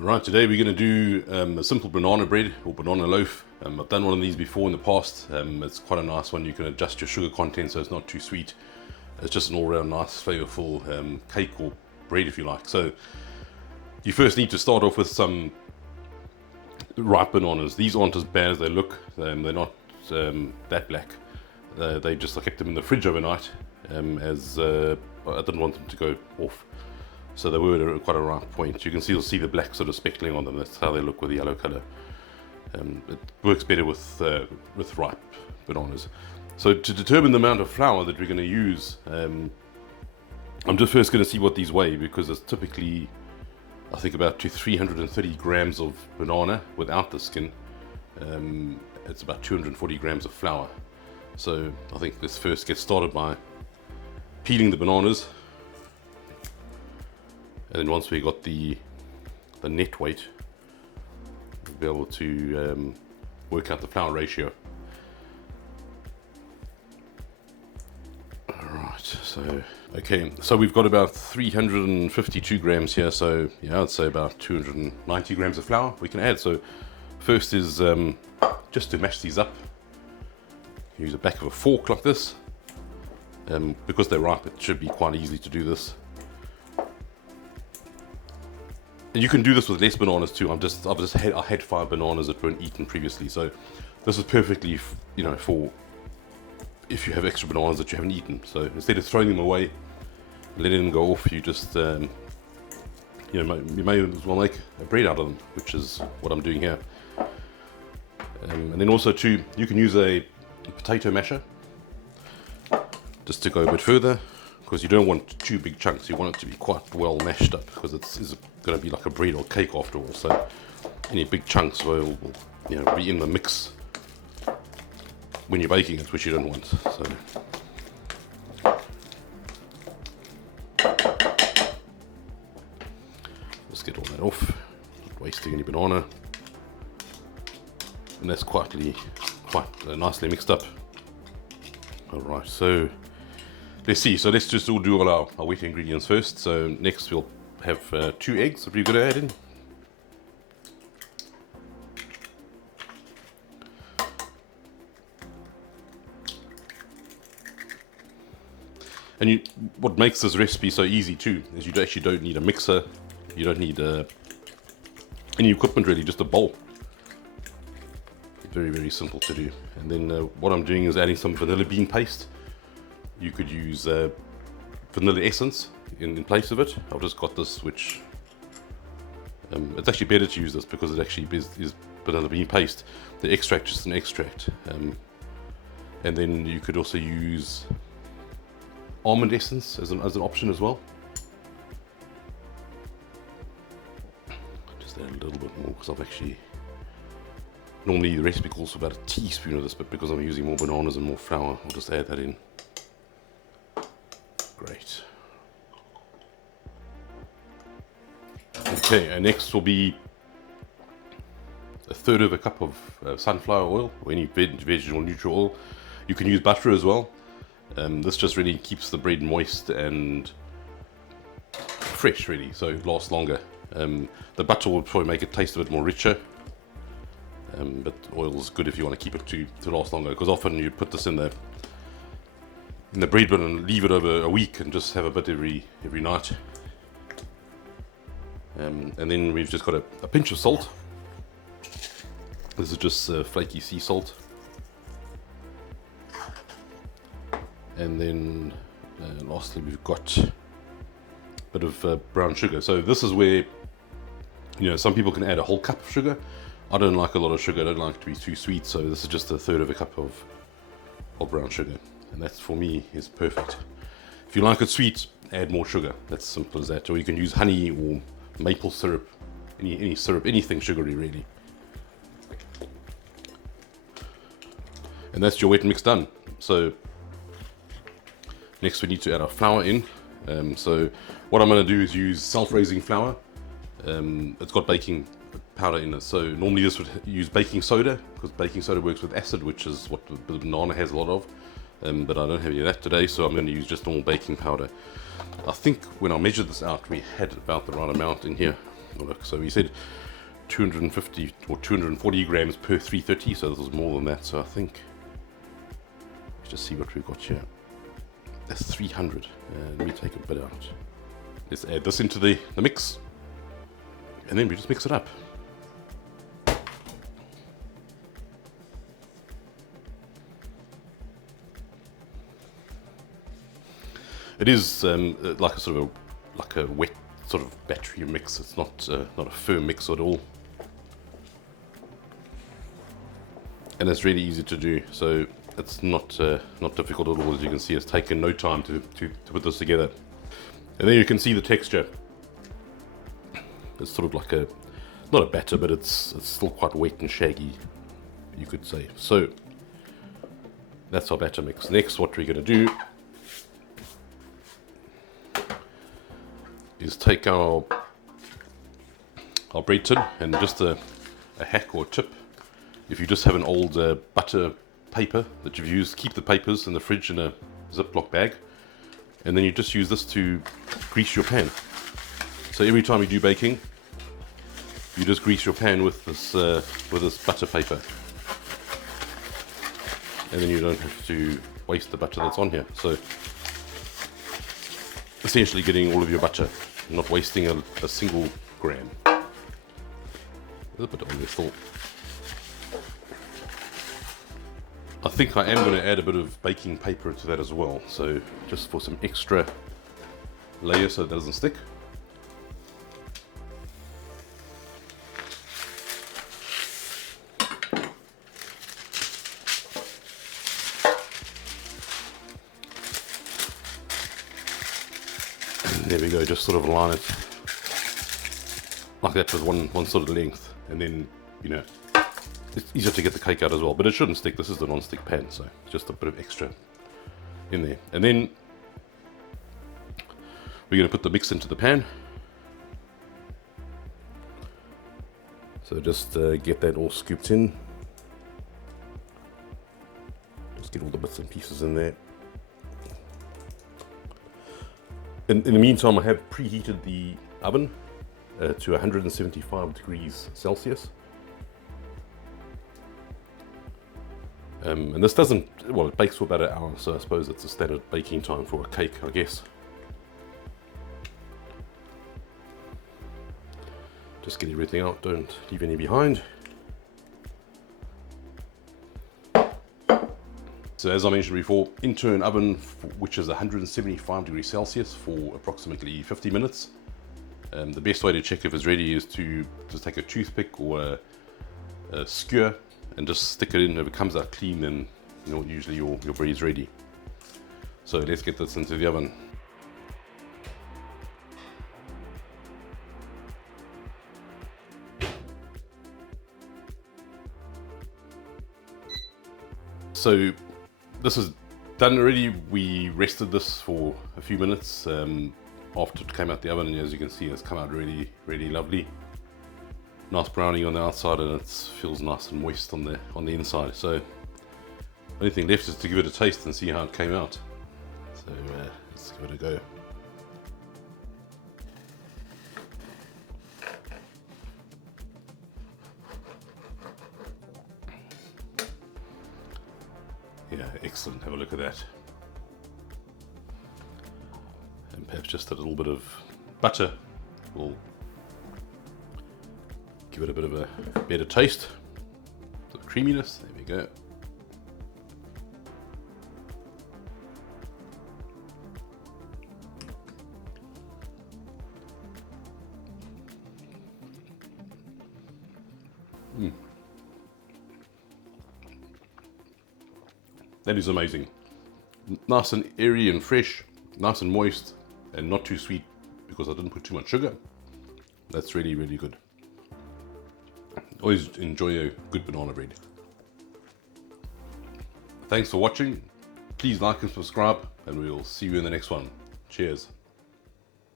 Right, today we're going to do a simple banana bread or banana loaf. I've done one of these before in the past. It's quite a nice one. You can adjust your sugar content so it's not too sweet. It's just an all-round nice, flavorful cake or bread if you like. So you first need to start off with some ripe bananas. These aren't as bad as they look. They're not that black. They just, I kept them in the fridge overnight as I didn't want them to go off. So they were at quite a ripe point. You can still see the black sort of speckling on them. That's how they look with the yellow color. It works better with ripe bananas. So to determine the amount of flour that we're going to use, I'm just first going to see what these weigh, because it's typically, I think, about 330 grams of banana without the skin. It's about 240 grams of flour. So I think let's first get started by peeling the bananas. And then once we got the net weight, we'll be able to work out the flour ratio. Alright, so we've got about 352 grams here, so yeah, I'd say about 290 grams of flour we can add. So first is just to mash these up. Use the back of a fork like this. Because they're ripe, it should be quite easy to do this. And you can do this with less bananas too. I had 5 bananas that weren't eaten previously, so this is perfectly, for if you have extra bananas that you haven't eaten. So instead of throwing them away, letting them go off, you just, you may as well make a bread out of them, which is what I'm doing here. And then also too, you can use a potato masher just to go a bit further, because you don't want too big chunks. You want it to be quite well mashed up, because it's going to be like a bread or cake after all. So any big chunks will be in the mix when you're baking it, which you don't want. So let's get all that off, not wasting any banana. And that's quite nicely mixed up. All right, so let's see. So let's just all do all our wet ingredients first. So next we'll have 2 eggs that we're going to add in. And what makes this recipe so easy too is you actually don't need a mixer. You don't need any equipment really, just a bowl. Very, very simple to do. And then what I'm doing is adding some vanilla bean paste. You could use vanilla essence in place of it. I've just got this, which it's actually better to use this because it actually is vanilla bean paste. The extract is just an extract. And then you could also use almond essence as an option as well. Just add a little bit more, because I've actually, normally the recipe calls for about a teaspoon of this, but because I'm using more bananas and more flour, I'll just add that in. Great. Okay, and next will be 1/3 of a cup of sunflower oil, or any vegetable neutral oil. You can use butter as well. This just really keeps the bread moist and fresh, really, so it lasts longer. The butter will probably make it taste a bit more richer, but oil is good if you want to keep it to last longer, because often you put this in the bread bin and leave it over a week and just have a bit every night. And then we've just got a pinch of salt. This is just flaky sea salt. And then lastly we've got a bit of brown sugar. So this is where, some people can add a whole cup of sugar. I don't like a lot of sugar, I don't like it to be too sweet, so this is just 1/3 of a cup of brown sugar. And that, for me, is perfect. If you like it sweet, add more sugar. That's simple as that. Or you can use honey or maple syrup, any syrup, anything sugary really. And that's your wet mix done. So next we need to add our flour in. So what I'm going to do is use self-raising flour. It's got baking powder in it. So normally this would use baking soda, because baking soda works with acid, which is what the banana has a lot of. But I don't have any of that today, so I'm going to use just normal baking powder. I think when I measured this out, we had about the right amount in here. Look, so we said 250 or 240 grams per 330, so this was more than that. So I think, let's just see what we've got here. That's 300. Let me take a bit out. Let's add this into the mix, and then we just mix it up. It is like a sort of a wet sort of battery mix. It's not a firm mix at all, and it's really easy to do. So it's not difficult at all. As you can see, it's taken no time to put this together. And then you can see the texture. It's sort of like not a batter, but it's still quite wet and shaggy, you could say. So that's our batter mix. Next, what we're going to do is take our bread tin and just a hack or a tip. If you just have an old butter paper that you've used, keep the papers in the fridge in a Ziploc bag, and then you just use this to grease your pan. So every time you do baking, you just grease your pan with this butter paper, and then you don't have to waste the butter that's on here. So essentially getting all of your butter, not wasting a single gram. There's a bit on there still. I think I am going to add a bit of baking paper to that as well, so just for some extra layer so it doesn't stick. There we go, just sort of line it like that with one sort of length, and then, you know, it's easier to get the cake out as well, but it shouldn't stick. This is the non-stick pan, so just a bit of extra in there. And then we're going to put the mix into the pan. So just get that all scooped in. Just get all the bits and pieces in there. In the meantime, I have preheated the oven to 175 degrees Celsius. And this doesn't, well, it bakes for about an hour, so I suppose it's a standard baking time for a cake, I guess. Just get everything out, don't leave any behind. So as I mentioned before, into an oven which is 175 degrees Celsius for approximately 50 minutes. The best way to check if it's ready is to just take a toothpick or a skewer and just stick it in. If it comes out clean, then you know usually your bread is ready. So let's get this into the oven. So this is done already. We rested this for a few minutes after it came out the oven, and as you can see, it's come out really, really lovely. Nice browning on the outside, and it feels nice and moist on the inside. So only thing left is to give it a taste and see how it came out. So let's give it a go. Yeah, excellent. Have a look at that. And perhaps just a little bit of butter will give it a bit of a better taste. The creaminess, there we go. That is amazing. Nice and airy and fresh, nice and moist, and not too sweet because I didn't put too much sugar. That's really, really good. Always enjoy a good banana bread. Thanks for watching. Please like and subscribe, and we'll see you in the next one. Cheers.